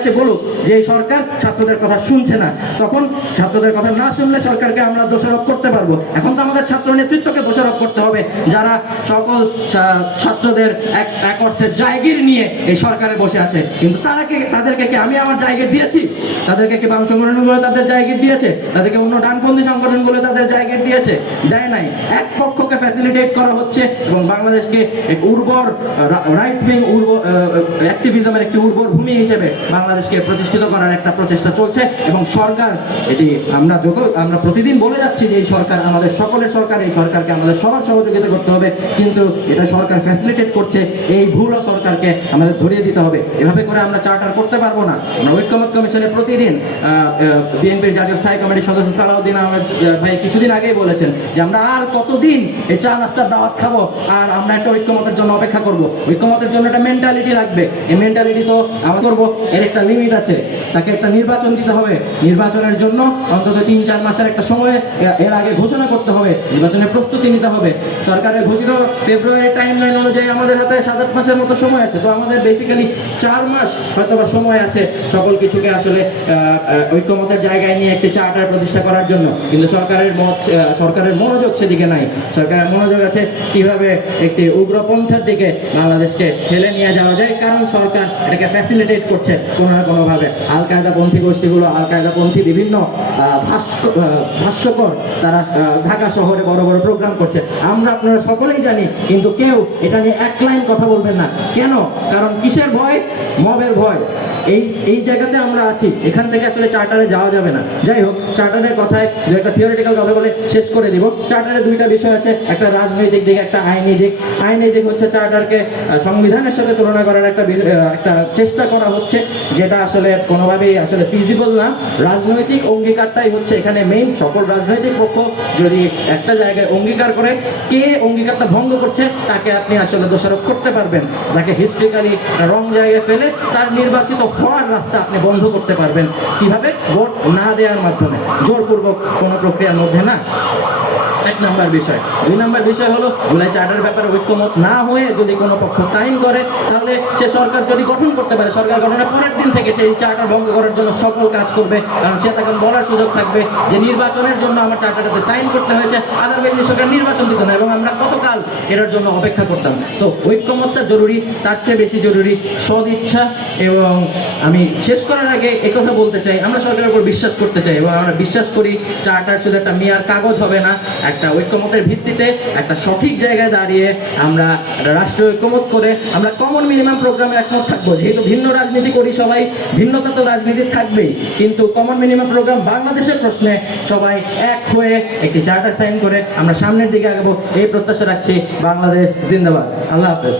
এসে বলুক যে এই সরকার ছাত্রদের কথা শুনছে না, তখন ছাত্রদের কথা না শুনলে সরকারকে আমরা দোষারোপ করতে পারবো। এখন তো আমাদের ছাত্র নেতৃত্বকে দোষারোপ করতে হবে, যারা সকল ছাত্রদের এক অর্থে জায়গির নিয়ে এই সরকারে বসে আছে। কিন্তু তাদেরকে কি আমি আমার জায়গা দিয়েছি? তাদেরকে কি বাম সংগঠনগুলো তাদের জায়গা দিয়েছে? তাদেরকে অন্য ডানপন্থী সংগঠনগুলো তাদের জায়গা দিয়েছে? দেয় নাই। এক পক্ষকে ফ্যাসিলিটেট করা হচ্ছে এবং বাংলাদেশকে এক উর্বর রাইট উইং অ্যাক্টিভিজমের একটি উর্বর ভূমি হিসেবে বাংলাদেশকে প্রতিষ্ঠিত করার একটা প্রচেষ্টা চলছে। এবং সরকার এটি আমরা প্রতিদিন বলে যাচ্ছি যে এই সরকার আমাদের সকলের সরকার, এই সরকারকে আমাদের সবার সহযোগিতা করতে হবে, কিন্তু এটা সরকার ফ্যাসিলিটেট করছে, এই ভুলও সরকারকে আমাদের ধরিয়ে দিতে হবে। এভাবে করে আমরা চার্টার করতে পারবো না। আমরা ঐক্যমত কমিশনে প্রতিদিন বিএনপির জাতীয় স্থায়ী কমিটির সদস্য সালাউদ্দিন আহমেদ ভাই কিছুদিন আগেই বলেছেন যে আমরা আর কতদিন এই চা নাস্তার দাওয়াত খাবো, আর আমরা একটা ঐক্যমতের জন্য অপেক্ষা করবো। ঐক্যমতের জন্য একটা মেন্টালিটি লাগবে। এই মেন্টালিটি তো আমরা করবো, এর একটা লিমিট আছে। তাকে একটা নির্বাচন দিতে হবে, নির্বাচনের জন্য অন্তত 3-4 মাসের একটা সময় এর আগে ঘোষণা করতে হবে, নির্বাচনের প্রস্তুতি নিতে হবে। সরকারের ঘোষিত ফেব্রুয়ারি টাইম লাইন অনুযায়ী আমাদের হাতে 7-8 মাসের মতো সময় আছে। তো আমাদের বেসিক্যালি 4 মাস হয়তো বা সময় আছে সকল কিছুকে আসলে ঐক্যমতের জায়গায় নিয়ে একটি চার্টার প্রতিষ্ঠা করার জন্য। কিন্তু সরকারের মনোযোগ সেদিকে নাই। সরকারের মনোযোগ আছে কিভাবে একটি উগ্রপন্থার দিকে বাংলাদেশকে ঠেলে নিয়ে যাওয়া যায়, কারণ সরকার এটাকে ফ্যাসিলিটেট করছে কোনো না কোনোভাবে। আল কায়দাপন্থী গোষ্ঠীগুলো, আল কায়দাপন্থী বিভিন্ন ভাষ্যকর তারা ঢাকা শহরে বড় বড় প্রোগ্রাম করছে, আপনারা সকলেই জানি। কিন্তু কেউ এটা নিয়ে এক লাইন কথা বলবেন না। কেন? কারণ কিসের ভয়? মবের ভয়। এই জায়গাতে আমরা আছি, এখান থেকে আসলে চার্টারে যাওয়া যাবে না। যাই হোক, চার্টারের কথায় দু একটা থিওরিটিক্যাল কথা বলে শেষ করে দিব। চার্টারে 2টা বিষয় আছে, একটা রাজনৈতিক দিক, একটা আইনি দিক। আইনি দিক হচ্ছে চার্টারকে সংবিধানের সাথে তুলনা করার একটা চেষ্টা করা হচ্ছে, যেটা আসলে কোনোভাবেই আসলে ফিজিবল না। রাজনৈতিক অঙ্গীকারটাই হচ্ছে এখানে মেইন। সকল রাজনৈতিক পক্ষ যদি একটা জায়গায় অঙ্গীকার করে, কে অঙ্গীকারটা ভঙ্গ করছে তাকে আপনি আসলে দোষারোপ করতে পারবেন। তাকে হিস্ট্রিক্যালি রং জায়গায় ফেলে তার নির্বাচিত হওয়ার রাস্তা আপনি বন্ধ করতে পারবেন। কিভাবে? ভোট না দেওয়ার মাধ্যমে, জোরপূর্বক কোনো প্রক্রিয়ার মধ্যে না। 1 নম্বর বিষয়। 2 নম্বর বিষয় হলো জুলাই চার্টারের ব্যাপারে ঐক্যমত না হয়ে যদি কোনো পক্ষ সাইন করে, তাহলে সে সরকার যদি গঠন করতে পারে, সরকার গঠনের পরের দিন থেকে সেই চার্টার ভঙ্গ করার জন্য সকল কাজ করবে। কারণ সে তখন বলার সুযোগ থাকবে যে নির্বাচনের জন্য আমার চার্টারটাতে সাইন করতে হয়েছে, আদারওয়াইজ সরকার নির্বাচন দিত না এবং আমরা কতকাল এটার জন্য অপেক্ষা করতাম। তো ঐক্যমতটা জরুরি, তার চেয়ে বেশি জরুরি সদিচ্ছা। এবং আমি শেষ করার আগে একথা বলতে চাই, আমরা সরকারের উপর বিশ্বাস করতে চাই এবং আমরা বিশ্বাস করি চার্টার শুধু একটা মেয়ার কাগজ হবে না। একটা ঐক্যমতের ভিত্তিতে একটা সঠিক জায়গায় দাঁড়িয়ে আমরা রাষ্ট্রীয় ঐক্যমত করে আমরা কমন মিনিমাম প্রোগ্রামে একমত থাকবো। যেহেতু ভিন্ন রাজনীতি করি সবাই, ভিন্নতা তো রাজনীতি থাকবেই, কিন্তু কমন মিনিমাম প্রোগ্রাম বাংলাদেশের প্রশ্নে সবাই এক হয়ে একটি চার্টার সাইন করে আমরা সামনের দিকে আগাবো, এই প্রত্যাশা রাখছি। বাংলাদেশ জিন্দাবাদ। আল্লাহ হাফেজ।